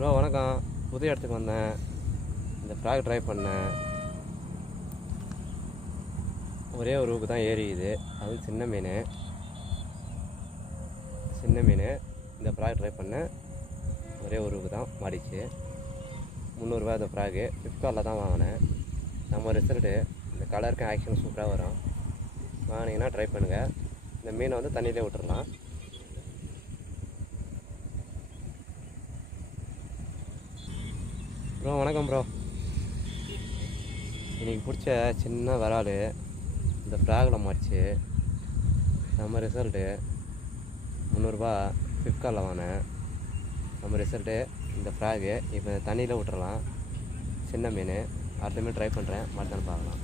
Bro வணக்கம். புது இடத்துக்கு வந்தேன். இந்த ஃப்ராக் ட்ரை பண்ணேன். ஒரே ஒரு ரூபு தான் ஏறிக்குது. அதுவும் சின்ன மீன். இந்த ஃப்ராக் ட்ரை பண்ணேன். ஒரே ஒரு ரூபு தான் மாடிச்சு. 300 இந்த ஃப்ராகு. ஃப்ளிப்கார்ட்டில் தான் வாங்கினேன். நம்ம ரிசல்ட்டு இந்த கலருக்கு ஆக்ஷன் சூப்பராக வரும். வாங்கினீங்கன்னா ட்ரை பண்ணுங்கள். இந்த மீனை வந்து தண்ணியிலே விட்டுறலாம். ப்ரோ வணக்கம் ப்ரோ. இன்றைக்கி பிடிச்ச சின்ன விரால் இந்த ஃப்ராகில் மாடிச்சு. நம்ம ரிசல்ட்டு 300 ஃப்ளிப்கார்ட்டில் வாங்கினேன். நம்ம ரிசல்ட்டு இந்த ஃப்ராகு இப்போ தண்ணியில் விட்டுறலாம். சின்ன மீன். அடுத்த மீன் ட்ரை பண்ணுறேன். மறுத்தாலும் பார்க்கலாம்.